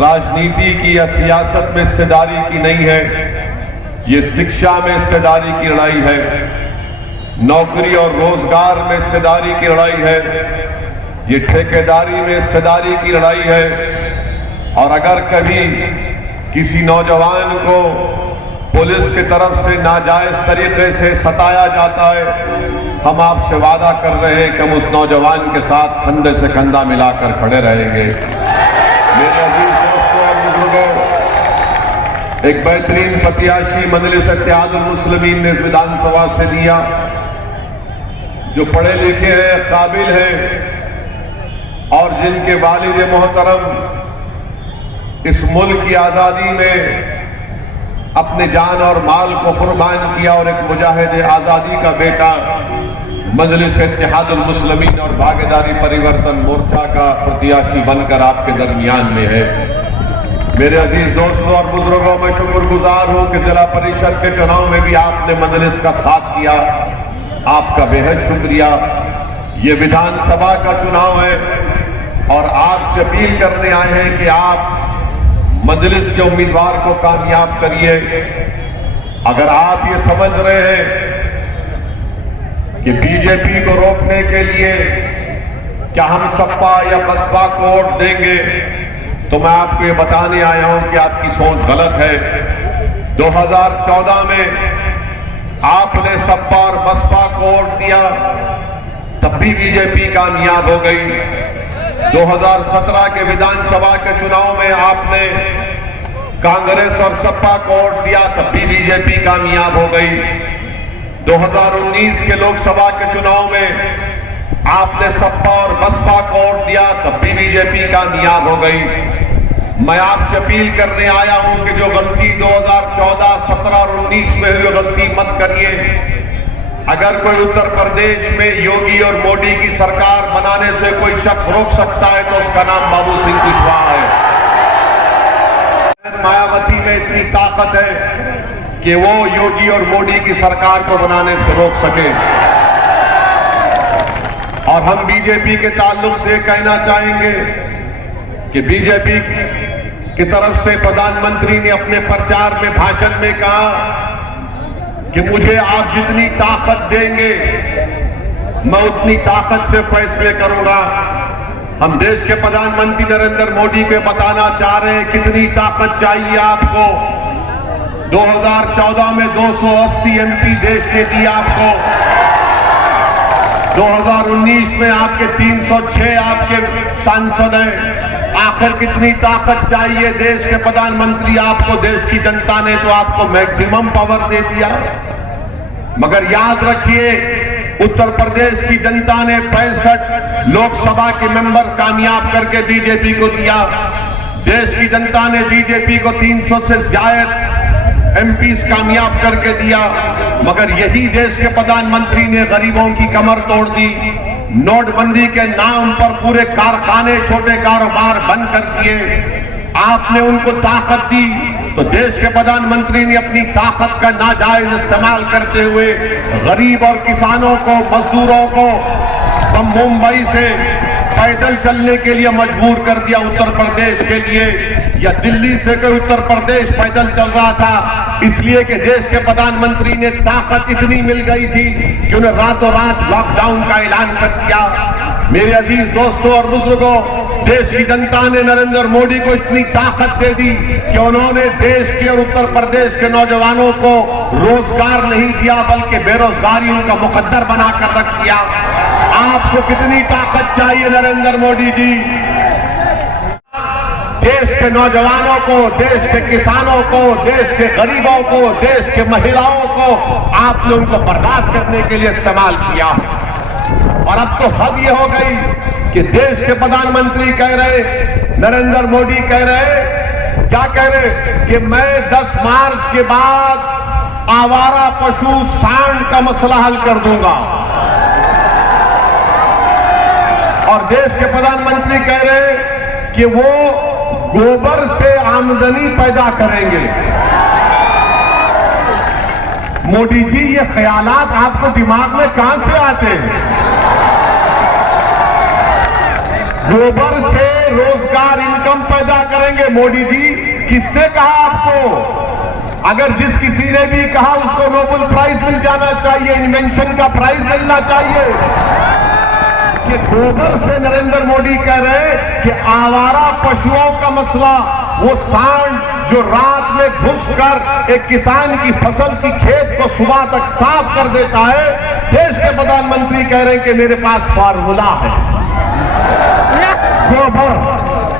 राजनीति की या सियासत में हिस्सेदारी की नहीं है, ये शिक्षा में हिस्सेदारी की लड़ाई है, नौकरी और रोजगार में हिस्सेदारी की लड़ाई है, ये ठेकेदारी में हिस्सेदारी की लड़ाई है। और अगर कभी किसी नौजवान को पुलिस की तरफ से नाजायज तरीके से सताया जाता है, हम आपसे वादा कर रहे हैं कि हम उस नौजवान के साथ कंधे से कंधा मिलाकर खड़े रहेंगे। मेरे अजीज दोस्तों और बुजुर्गों, एक बेहतरीन प्रत्याशी मजलिस इत्तेहादुल मुस्लिमीन ने इस विधानसभा से दिया, जो पढ़े लिखे हैं, काबिल हैं और जिनके वालिद मोहतरम इस मुल्क की आजादी में अपने जान और माल को कुर्बान किया और एक मुजाहिद आजादी का बेटा मजलिस इत्तेहादुल मुस्लिमीन और भागीदारी परिवर्तन मोर्चा का प्रत्याशी बनकर आपके दरमियान में है। मेरे अजीज दोस्तों और बुजुर्गों, मैं शुक्रगुजार हूं कि जिला परिषद के चुनाव में भी आपने मजलिस का साथ किया, आपका बेहद शुक्रिया। ये विधानसभा का चुनाव है और आपसे अपील करने आए हैं कि आप मजलिस के उम्मीदवार को कामयाब करिए। अगर आप ये समझ रहे हैं कि बीजेपी को रोकने के लिए क्या हम सपा या बसपा को वोट देंगे, तो मैं आपको ये बताने आया हूं कि आपकी सोच गलत है। 2014 में आपने सपा और बसपा को वोट दिया, तब भी बीजेपी कामयाब हो गई। 2017 के विधानसभा के चुनाव में आपने कांग्रेस और सपा को वोट दिया, तब भी बीजेपी कामयाब हो गई। 2019 के लोकसभा के चुनाव में आपने सपा और बसपा को वोट दिया, तब भी बीजेपी कामयाब हो गई। मैं आपसे अपील करने आया हूं कि जो गलती 2014, 17 और 19 में हुई, गलती मत करिए। अगर कोई उत्तर प्रदेश में योगी और मोदी की सरकार बनाने से कोई शख्स रोक सकता है तो उसका नाम बाबू सिंह कुशवाहा है। मायावती में इतनी ताकत है कि वो योगी और मोदी की सरकार को बनाने से रोक सके। और हम बीजेपी के ताल्लुक से कहना चाहेंगे कि बीजेपी की तरफ से प्रधानमंत्री ने अपने प्रचार में, भाषण में कहा कि मुझे आप जितनी ताकत देंगे मैं उतनी ताकत से फैसले करूंगा। हम देश के प्रधानमंत्री नरेंद्र मोदी को बताना चाह रहे हैं कितनी ताकत चाहिए आपको। 2014 में 280 एमपी देश ने दिया आपको, 2019 में आपके 306 आपके सांसद हैं। आखिर कितनी ताकत चाहिए देश के प्रधानमंत्री आपको? देश की जनता ने तो आपको मैक्सिमम पावर दे दिया। मगर याद रखिए, उत्तर प्रदेश की जनता ने 65 लोकसभा के मेंबर कामयाब करके बीजेपी को दिया। देश की जनता ने बीजेपी को 300 से ज्यादा एमपीज कामयाब करके दिया। मगर यही देश के प्रधानमंत्री ने गरीबों की कमर तोड़ दी। नोटबंदी के नाम पर पूरे कारखाने, छोटे कारोबार बंद कर दिए। आपने उनको ताकत दी तो देश के प्रधानमंत्री ने अपनी ताकत का नाजायज इस्तेमाल करते हुए गरीब और किसानों को, मजदूरों को मुंबई से पैदल चलने के लिए मजबूर कर दिया उत्तर प्रदेश के लिए, या दिल्ली से कोई उत्तर प्रदेश पैदल चल रहा था इसलिए कि देश के प्रधानमंत्री ने ताकत इतनी मिल गई थी कि उन्हें रातों रात लॉकडाउन का ऐलान कर दिया। मेरे अजीज दोस्तों और बुजुर्गों, देश की जनता ने नरेंद्र मोदी को इतनी ताकत दे दी कि उन्होंने देश के और उत्तर प्रदेश के नौजवानों को रोजगार नहीं दिया बल्कि बेरोजगारी उनका मुकद्दर बनाकर रख दिया। आपको कितनी ताकत चाहिए नरेंद्र मोदी जी? देश के नौजवानों को, देश के किसानों को, देश के गरीबों को, देश के महिलाओं को आपने उनको बर्बाद करने के लिए इस्तेमाल किया। और अब तो हद ये हो गई कि देश के प्रधानमंत्री कह रहे, नरेंद्र मोदी कह रहे, क्या कह रहे कि मैं 10 मार्च के बाद आवारा पशु सांड का मसला हल कर दूंगा। और देश के प्रधानमंत्री कह रहे कि वो गोबर से आमदनी पैदा करेंगे। मोदी जी, ये ख्यालात आपको दिमाग में कहां से आते हैं? गोबर से रोजगार इनकम पैदा करेंगे। मोदी जी, किसने कहा आपको? अगर जिस किसी ने भी कहा उसको नोबेल प्राइज मिल जाना चाहिए, इन्वेंशन का प्राइज मिलना चाहिए। कि गोबर से नरेंद्र मोदी कह रहे हैं कि आवारा पशुओं का मसला, वो सांड जो रात में घुसकर एक किसान की फसल की खेत को सुबह तक साफ कर देता है, देश के प्रधानमंत्री कह रहे हैं कि मेरे पास फार्मूला है। गोबर